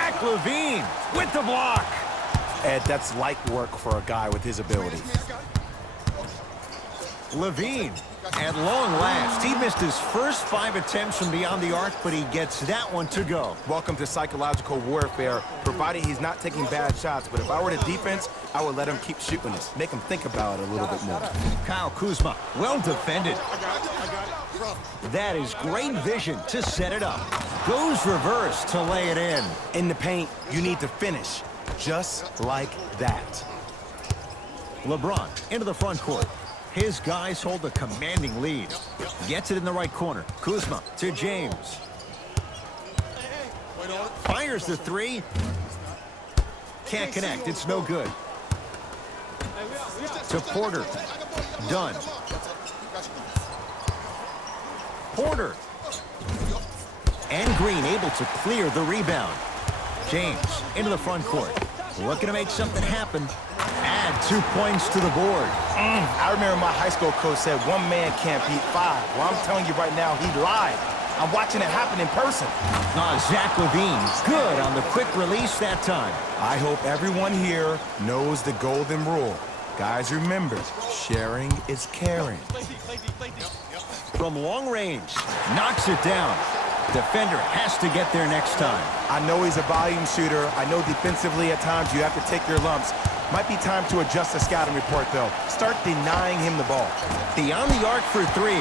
Zach LaVine with the block. Ed, that's light work for a guy with his ability. LaVine, at long last, he missed his first 5 attempts from beyond the arc, but he gets that one to go. Welcome to psychological warfare, provided he's not taking bad shots. But if I were the defense, I would let him keep shooting this. Make him think about it a little bit more. Kyle Kuzma, well defended. That is great vision to set it up. Goes reverse to lay it in. In the paint, you need to finish. Just like that. LeBron into the front court. His guys hold a commanding lead. Gets it in the right corner. Kuzma to James. Fires the 3. Can't connect. It's no good. To Porter. Done. Porter. And Green able to clear the rebound. James into the front court. Looking to make something happen. Add 2 points to the board. I remember my high school coach said 1 man can't beat 5. Well, I'm telling you right now, he lied. I'm watching it happen in person. Zach LaVine, good on the quick release that time. I hope everyone here knows the golden rule. Guys, remember, sharing is caring. From long range, knocks it down. Defender has to get there next time. I know he's a volume shooter. I know defensively at times you have to take your lumps. Might be time to adjust the scouting report, though. Start denying him the ball. Beyond the arc for 3.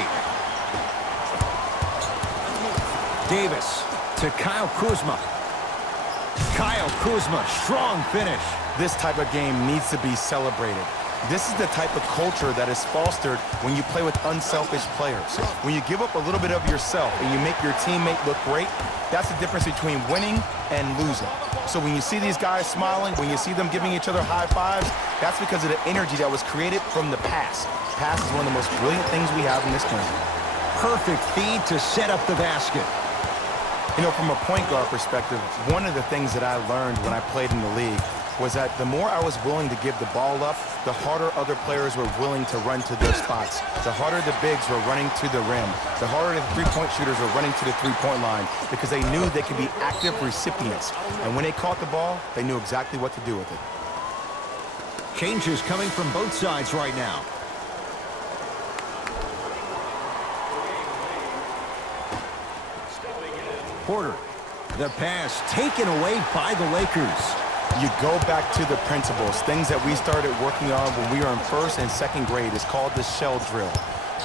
Davis to Kyle Kuzma. Kyle Kuzma, strong finish. This type of game needs to be celebrated. This is the type of culture that is fostered when you play with unselfish players. When you give up a little bit of yourself and you make your teammate look great, that's the difference between winning and losing. So when you see these guys smiling, when you see them giving each other high fives, that's because of the energy that was created from the pass. Pass is one of the most brilliant things we have in this game. Perfect feed to set up the basket. You know, from a point guard perspective, one of the things that I learned when I played in the league was that the more I was willing to give the ball up, the harder other players were willing to run to their spots. The harder the bigs were running to the rim. The harder the three-point shooters were running to the three-point line because they knew they could be active recipients. And when they caught the ball, they knew exactly what to do with it. Changes coming from both sides right now. Porter. The pass taken away by the Lakers. You go back to the principles, things that we started working on when we were in first and second grade. It's called the shell drill.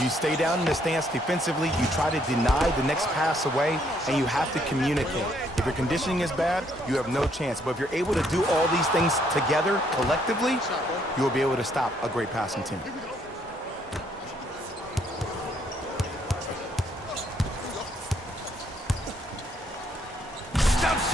You stay down in the stance defensively, you try to deny the next pass away, and you have to communicate. If your conditioning is bad, you have no chance. But if you're able to do all these things together, collectively, you will be able to stop a great passing team.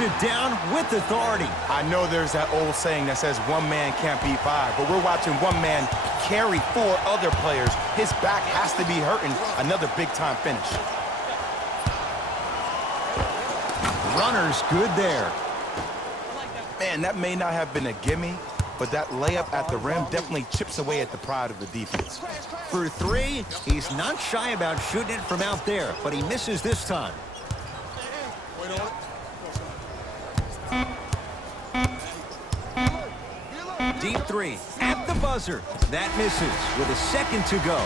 It down with authority. I know there's that old saying that says 1 man can't beat 5, but we're watching 1 man carry 4 other players. His back has to be hurting. Another big-time finish. Runner's good there. Man, that may not have been a gimme, but that layup at the rim definitely chips away at the pride of the defense. For 3, he's not shy about shooting it from out there, but he misses this time. Deep 3 at the buzzer. That misses with a second to go.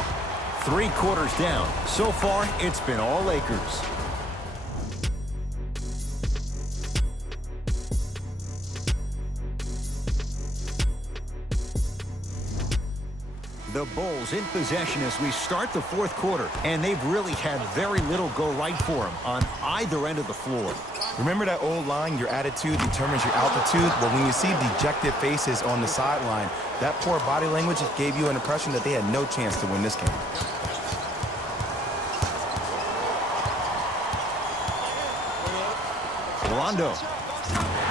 3 quarters down. So far, it's been all Lakers. The Bulls in possession as we start the 4th quarter, and they've really had very little go right for them on either end of the floor. Remember that old line, your attitude determines your altitude? Well, when you see dejected faces on the sideline, that poor body language gave you an impression that they had no chance to win this game. Rondo.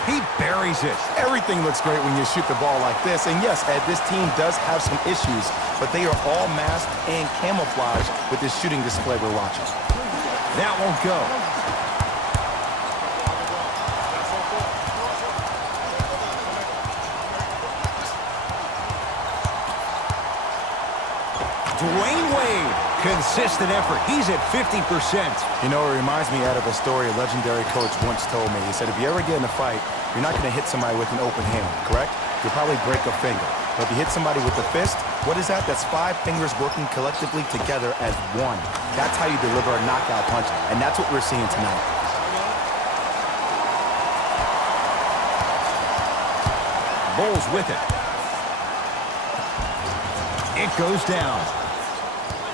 He buries it. Everything looks great when you shoot the ball like this. And yes, Ed, this team does have some issues, but they are all masked and camouflaged with this shooting display we're watching. That won't go. Dwayne Wade Consistent effort. He's at 50%. You know, it reminds me out of a story a legendary coach once told me. He said, if you ever get in a fight, you're not going to hit somebody with an open hand, correct? You'll probably break a finger. But if you hit somebody with a fist, what is that? That's 5 fingers working collectively together as one. That's how you deliver a knockout punch, and that's what we're seeing tonight. Bowles with it. It goes down.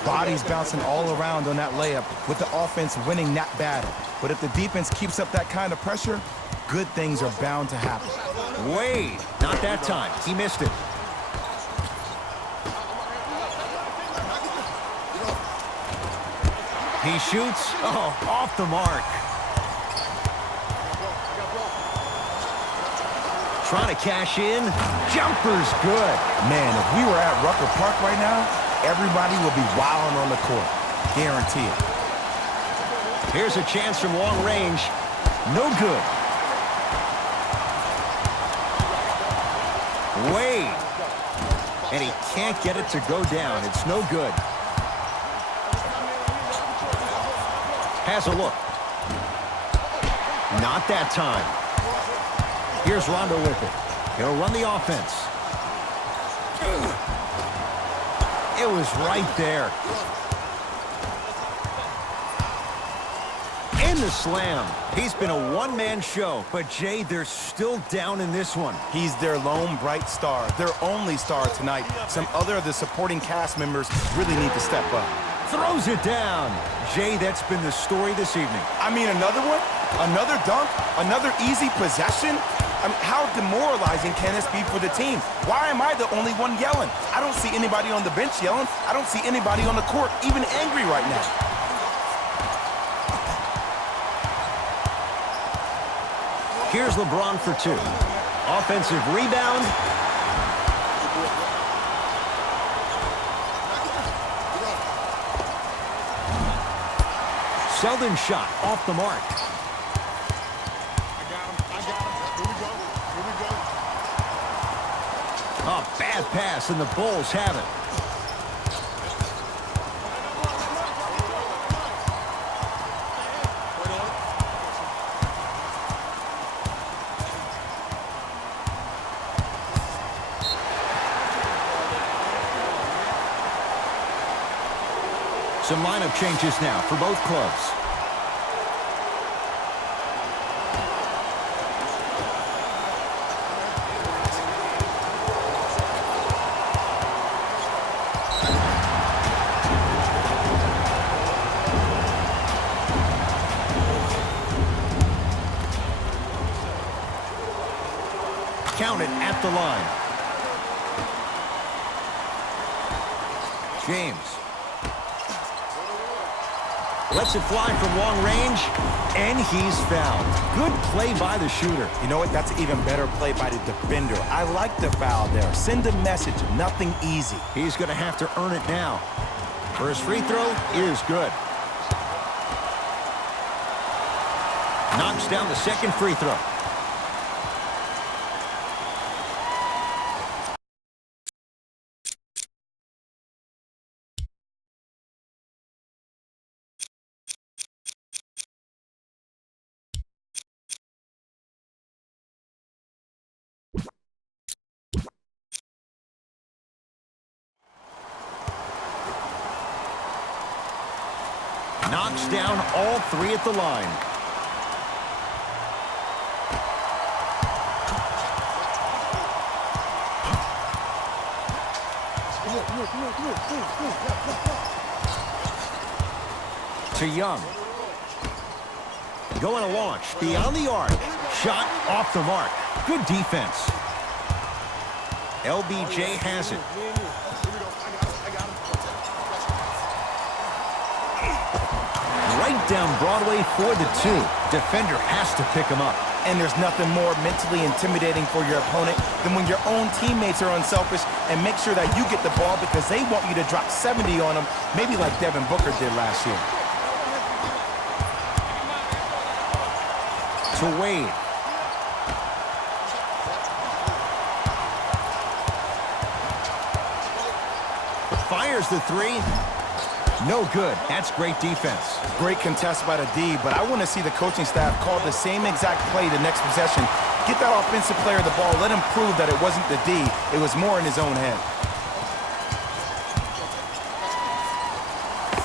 Bodies bouncing all around on that layup with the offense winning that battle. But if the defense keeps up that kind of pressure, good things are bound to happen. Wade, not that time. He missed it. He shoots. Oh, off the mark. Trying to cash in. Jumper's good. Man, if we were at Rucker Park right now, everybody will be wilding on the court. Guarantee it. Here's a chance from long range. No good. Wade. And he can't get it to go down. It's no good. Has a look. Not that time. Here's Rondo with it. He'll run the offense. It was right there. In the slam. He's been a one-man show, but Jay, they're still down in this one. He's their lone bright star, their only star tonight. Some other of the supporting cast members really need to step up. Throws it down. Jay, that's been the story this evening. I mean, another one? Another dunk? Another easy possession? I mean, how demoralizing can this be for the team? Why am I the only one yelling? I don't see anybody on the bench yelling. I don't see anybody on the court even angry right now. Here's LeBron for 2. Offensive rebound. Selden shot off the mark. A bad pass, and the Bulls have it. Some lineup changes now for both clubs. Count it at the line. James. Lets it fly from long range, and he's fouled. Good play by the shooter. You know what? That's an even better play by the defender. I like the foul there. Send a message. Nothing easy. He's going to have to earn it now. First free throw is good. Knocks down the second free throw. Knocks down all 3 at the line. To Young. Going to launch beyond the arc. Shot off the mark. Good defense. LBJ has it. Right down Broadway for the 2. Defender has to pick him up. And there's nothing more mentally intimidating for your opponent than when your own teammates are unselfish and make sure that you get the ball because they want you to drop 70 on them, maybe like Devin Booker did last year. To Wade. Fires the 3. No good. That's great defense. Great contest by the D, but I want to see the coaching staff call the same exact play the next possession. Get that offensive player the ball. Let him prove that it wasn't the D. It was more in his own head.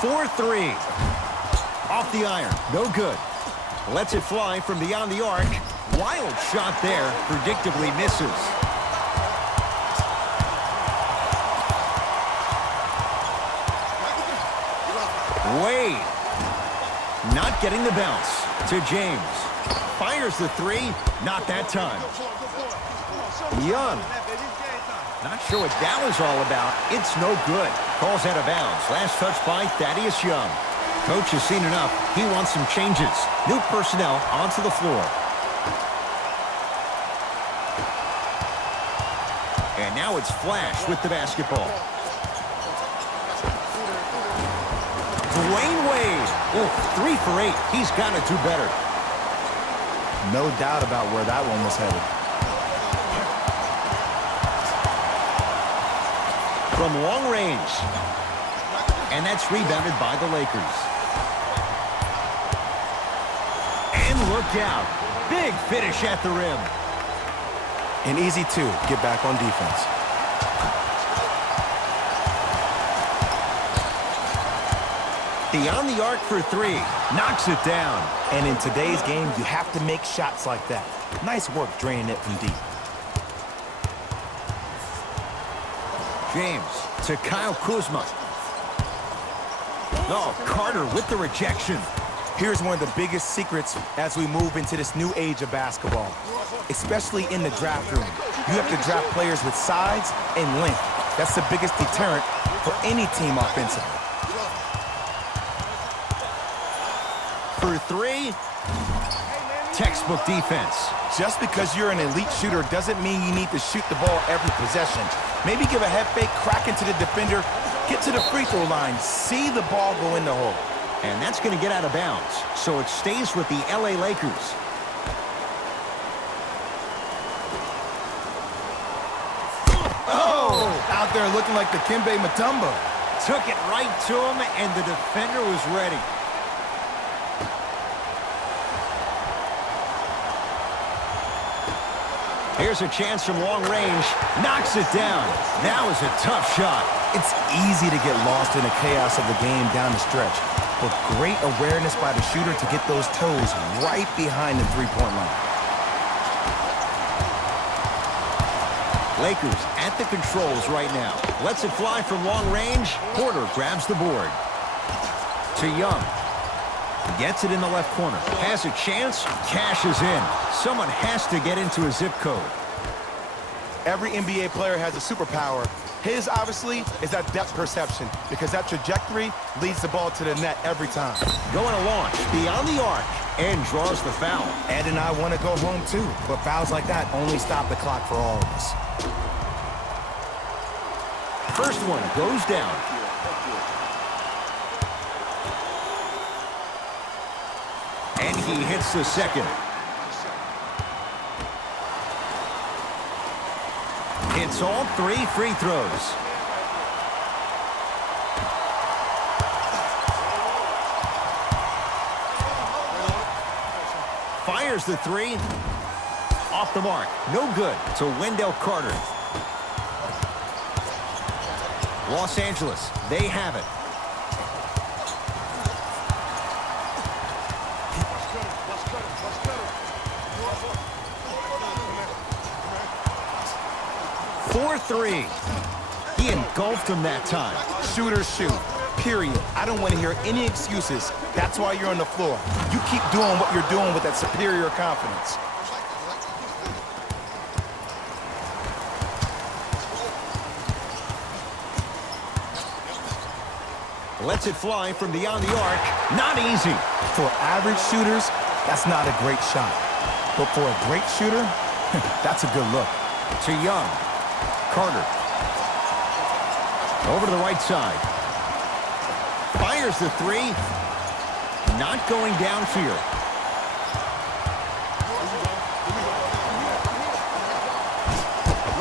4-3. Off the iron. No good. Lets it fly from beyond the arc. Wild shot there. Predictably misses. Wade. Not getting the bounce. To James. Fires the three. Not that time. Young. Not sure what that was all about. It's no good. Calls out of bounds. Last touch by Thaddeus Young. Coach has seen enough. He wants some changes. New personnel onto the floor. And now it's Flash with the basketball. Dwayne Wade. Oh, 3 for 8. He's got to do better. No doubt about where that one was headed. From long range. And that's rebounded by the Lakers. And look out. Big finish at the rim. An easy 2. Get back on defense. Beyond the arc for 3. Knocks it down. And in today's game, you have to make shots like that. Nice work draining it from deep. James to Kyle Kuzma. Oh, Carter with the rejection. Here's one of the biggest secrets as we move into this new age of basketball, especially in the draft room. You have to draft players with size and length. That's the biggest deterrent for any team offensively. For 3. Textbook defense. Just because you're an elite shooter doesn't mean you need to shoot the ball every possession. Maybe give a head fake, crack into the defender, get to the free throw line, see the ball go in the hole. And that's going to get out of bounds. So it stays with the LA Lakers. Oh! Out there looking like the Dikembe Mutombo. Took it right to him, and the defender was ready. Here's a chance from long range. Knocks it down. That was a tough shot. It's easy to get lost in the chaos of the game down the stretch, but great awareness by the shooter to get those toes right behind the three-point line. Lakers at the controls right now. Lets it fly from long range. Porter grabs the board. To Young. Gets it in the left corner. Has a chance. Cashes in. Someone has to get into a zip code. Every NBA player has a superpower. His, obviously, is that depth perception, because that trajectory leads the ball to the net every time. Going to launch beyond the arc and draws the foul. Ed and I want to go home too, but fouls like that only stop the clock for all of us. First one goes down. And he hits the second. Hits all 3 free throws. Fires the 3. Off the mark. No good to Wendell Carter. Los Angeles, they have it. For 3. He engulfed him that time. Shooters shoot, period. I don't want to hear any excuses. That's why you're on the floor. You keep doing what you're doing with that superior confidence. Lets it fly from beyond the arc. Not easy. For average shooters, that's not a great shot. But for a great shooter, that's a good look. To Young. Carter. Over to the right side. Fires the 3. Not going downfield.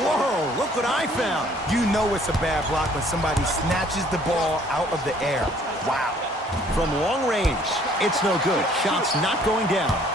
Whoa, look Look what I found. You know it's a bad block when somebody snatches the ball out of the air. Wow. From long range, it's no good. Shot's not going down.